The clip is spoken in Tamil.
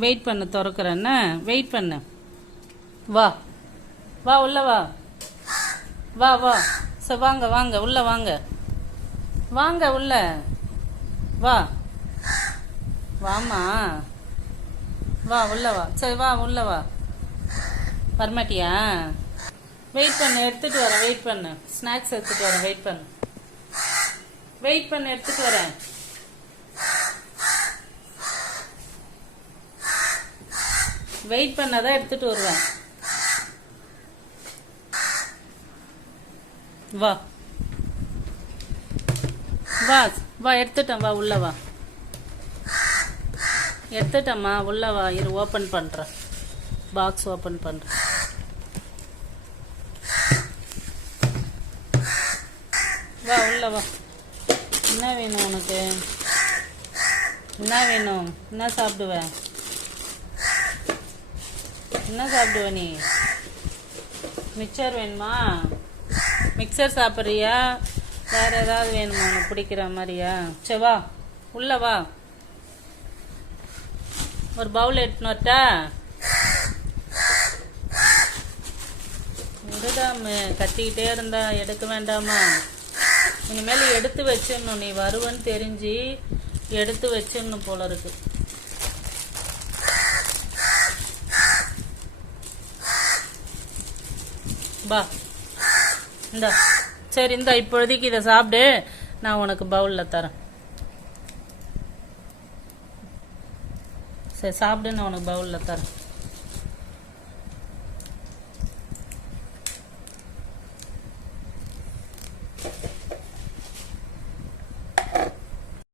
வெயிட் பண்ணு, திறக்கிறேன்னு வெயிட் பண்ணு. வா வா உள்ள வா. வா வா. சரி வாங்க வாங்க உள்ள வாங்க. வாங்க உள்ள வா. வாமா. வா உள்ள வா. சரி வா உள்ள வா. வரமாட்டியா? வெயிட் பண்ணு, எடுத்துட்டு வரேன். வெயிட் பண்ணு, ஸ்நாக்ஸ் எடுத்துட்டு வரேன். வெயிட் பண்ணு, வெயிட் பண்ணு, எடுத்துட்டு வரேன். வெயிட் பண்ணாதான் எடுத்துட்டு வருவேன். வா வா வா. எடுத்துட்டேன், வா உள்ள வா. எடுத்துட்டேம்மா, உள்ள வா. இரு ஓப்பன் பண்றேன். பாக்ஸ் ஓப்பன் பண்றேன். வா உள்ள வா. என்ன வேணும் உனக்கு? என்ன வேணும்? என்ன சாப்பிடுவ? என்ன சாப்பிடுவ நீ? மிக்சர் வேணுமா? மிக்சர் சாப்பிட்றியா? வேற ஏதாவது வேணுமா உனக்கு பிடிக்கிற மாதிரியா? சரி வா உள்ள வா. ஒரு பவுல் எடுத்துன்னு வரட்டா? விடுதாம கத்திக்கிட்டே இருந்தா எடுக்க வேண்டாமா? இனிமேல் எடுத்து வச்சிடணும். நீ வருவன்னு தெரிஞ்சு எடுத்து வச்சிடணும் போல இருக்கு. பா இந்தா. சரி இந்தா, இப்போதைக்கு இதை சாப்பிடு. நான் உனக்கு பவுலில் தரேன். சரி சாப்பிடு, நான் உனக்கு பவுலில் தரேன்.